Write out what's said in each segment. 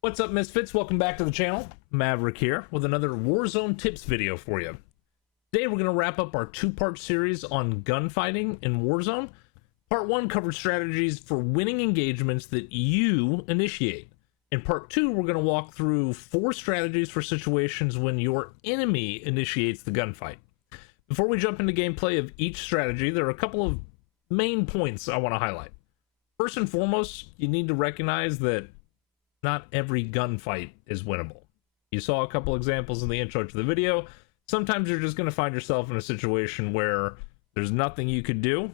What's up, Misfits? Welcome back to the channel. Maverick here with another Warzone tips video for you. Today we're going to wrap up our two-part series on gunfighting in Warzone. Part 1 covers strategies for winning engagements that you initiate. In Part 2, we're going to walk through 4 strategies for situations when your enemy initiates the gunfight. Before we jump into gameplay of each strategy, there are a couple of main points I want to highlight. First and foremost, you need to recognize that not every gunfight is winnable. You saw a couple examples in the intro to the video. Sometimes you're just going to find yourself in a situation where there's nothing you could do.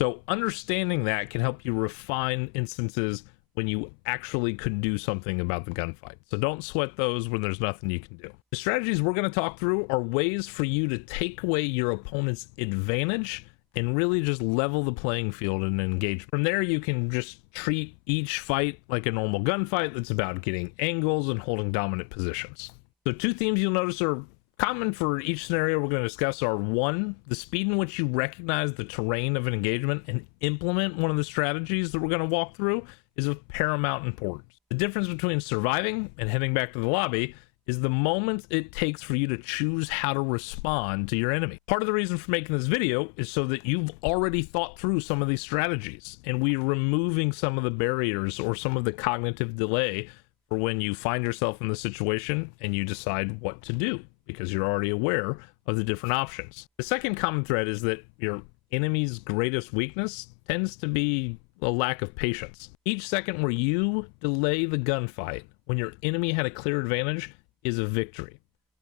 So understanding that can help you refine instances when you actually could do something about the gunfight. So don't sweat those when there's nothing you can do. The strategies we're going to talk through are ways for you to take away your opponent's advantage and really just level the playing field and engage. From there, you can just treat each fight like a normal gunfight that's about getting angles and holding dominant positions. So 2 themes you'll notice are common for each scenario we're going to discuss are 1, the speed in which you recognize the terrain of an engagement and implement one of the strategies that we're going to walk through is of paramount importance. The difference between surviving and heading back to the lobby is the moment it takes for you to choose how to respond to your enemy. Part of the reason for making this video is so that you've already thought through some of these strategies and we're removing some of the barriers or some of the cognitive delay for when you find yourself in the situation and you decide what to do because you're already aware of the different options. The second common thread is that your enemy's greatest weakness tends to be a lack of patience. Each second where you delay the gunfight when your enemy had a clear advantage is a victory.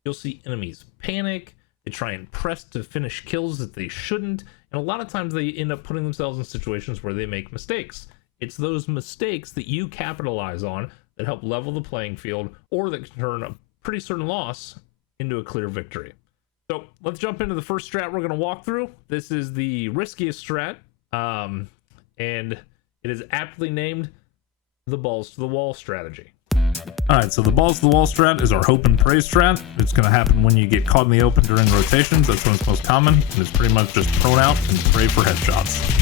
You'll see enemies panic, they try and press to finish kills that they shouldn't, and a lot of times they end up putting themselves in situations where they make mistakes. It's those mistakes that you capitalize on that help level the playing field or that can turn a pretty certain loss into a clear victory. So let's jump into the first strat we're going to walk through. This is the riskiest strat, and it is aptly named the balls to the wall strategy. Alright, so the balls to the wall strat is our hope and pray strat. It's going to happen when you get caught in the open during rotations. That's when it's most common, and it's pretty much just prone out and pray for headshots.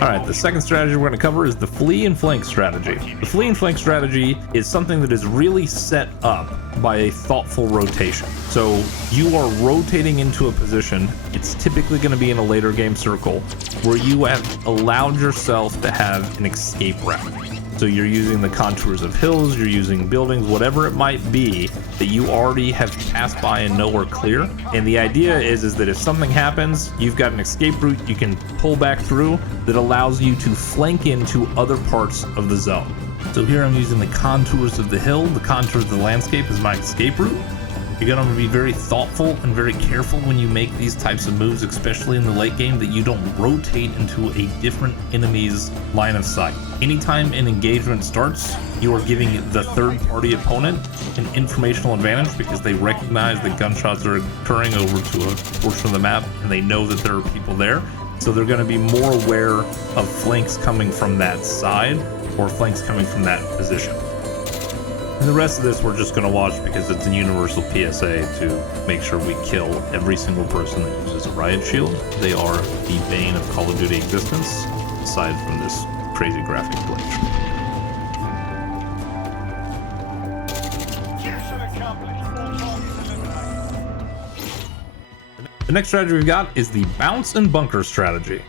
Alright, the second strategy we're going to cover is the flee and flank strategy. The flee and flank strategy is something that is really set up by a thoughtful rotation. So you are rotating into a position, it's typically going to be in a later game circle, where you have allowed yourself to have an escape route. So you're using the contours of hills, you're using buildings, whatever it might be that you already have passed by and know are clear. And the idea is that if something happens, you've got an escape route you can pull back through that allows you to flank into other parts of the zone. So here I'm using the contours of the hill, the contours of the landscape as my escape route. You're going to be very thoughtful and very careful when you make these types of moves, especially in the late game, that you don't rotate into a different enemy's line of sight. Anytime an engagement starts, you are giving the third-party opponent an informational advantage because they recognize that gunshots are occurring over to a portion of the map and they know that there are people there. So they're going to be more aware of flanks coming from that side or flanks coming from that position. And the rest of this we're just going to watch because it's a universal PSA to make sure we kill every single person that uses a riot shield. They are the bane of Call of Duty existence, aside from this crazy graphic glitch. The next strategy we've got is the bounce and bunker strategy.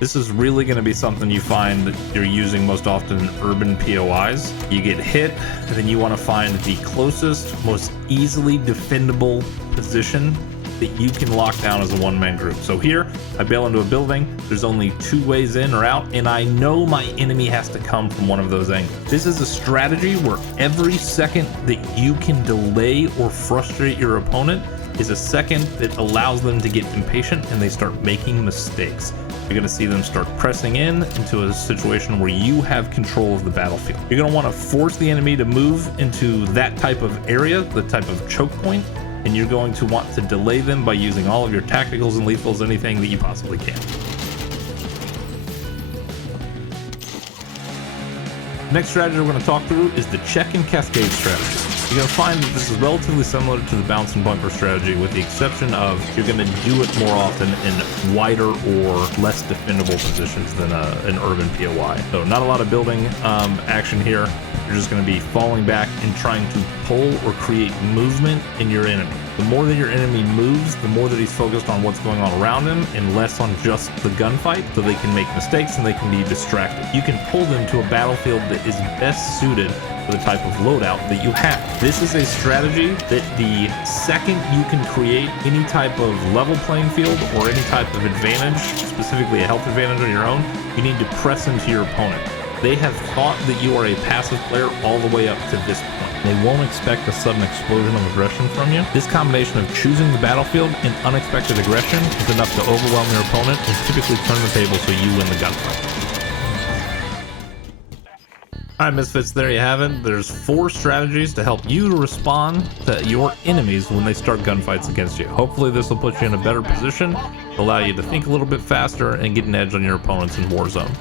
This is really going to be something you find that you're using most often in urban POIs. You get hit, and then you want to find the closest, most easily defendable position that you can lock down as a one-man group. So here, I bail into a building, there's only 2 ways in or out, and I know my enemy has to come from one of those angles. This is a strategy where every second that you can delay or frustrate your opponent is a second that allows them to get impatient and they start making mistakes. You're going to see them start pressing in into a situation where you have control of the battlefield. You're going to want to force the enemy to move into that type of area, the type of choke point, and you're going to want to delay them by using all of your tacticals and lethals, anything that you possibly can. Next strategy we're going to talk through is the check and cascade strategy. You're going to find that this is relatively similar to the bounce and bunker strategy, with the exception of you're going to do it more often in wider or less defendable positions than an urban POI. So not a lot of building action here. You're just going to be falling back and trying to pull or create movement in your enemy. The more that your enemy moves, the more that he's focused on what's going on around him and less on just the gunfight, so they can make mistakes and they can be distracted. You can pull them to a battlefield that is best suited for the type of loadout that you have. This is a strategy that the second you can create any type of level playing field or any type of advantage, specifically a health advantage on your own, you need to press into your opponent. They have thought that you are a passive player all the way up to this point. They won't expect a sudden explosion of aggression from you. This combination of choosing the battlefield and unexpected aggression is enough to overwhelm your opponent and typically turn the table so you win the gunfight. Alright, Misfits, there you have it. There's 4 strategies to help you to respond to your enemies when they start gunfights against you. Hopefully this will put you in a better position, allow you to think a little bit faster, and get an edge on your opponents in Warzone.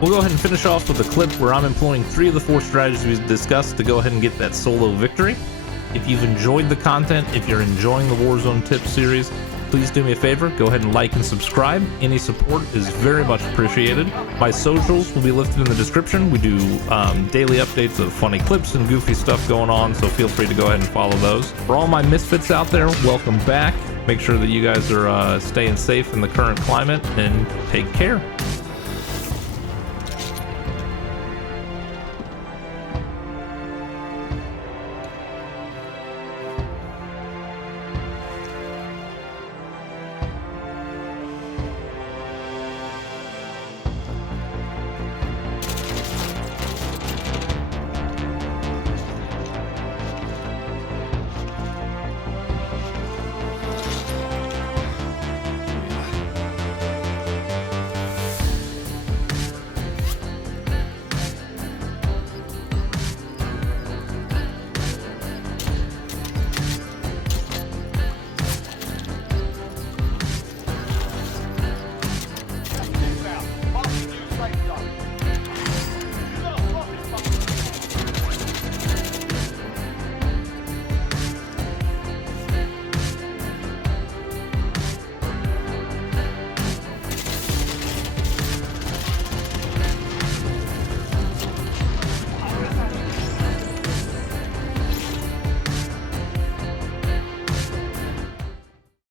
We'll go ahead and finish off with a clip where I'm employing 3 of the 4 strategies we discussed to go ahead and get that solo victory. If you've enjoyed the content, if you're enjoying the Warzone Tips series, please do me a favor, go ahead and like and subscribe. Any support is very much appreciated. My socials will be listed in the description. We do daily updates of funny clips and goofy stuff going on, so feel free to go ahead and follow those. For all my Misfits out there, welcome back. Make sure that you guys are staying safe in the current climate, and take care.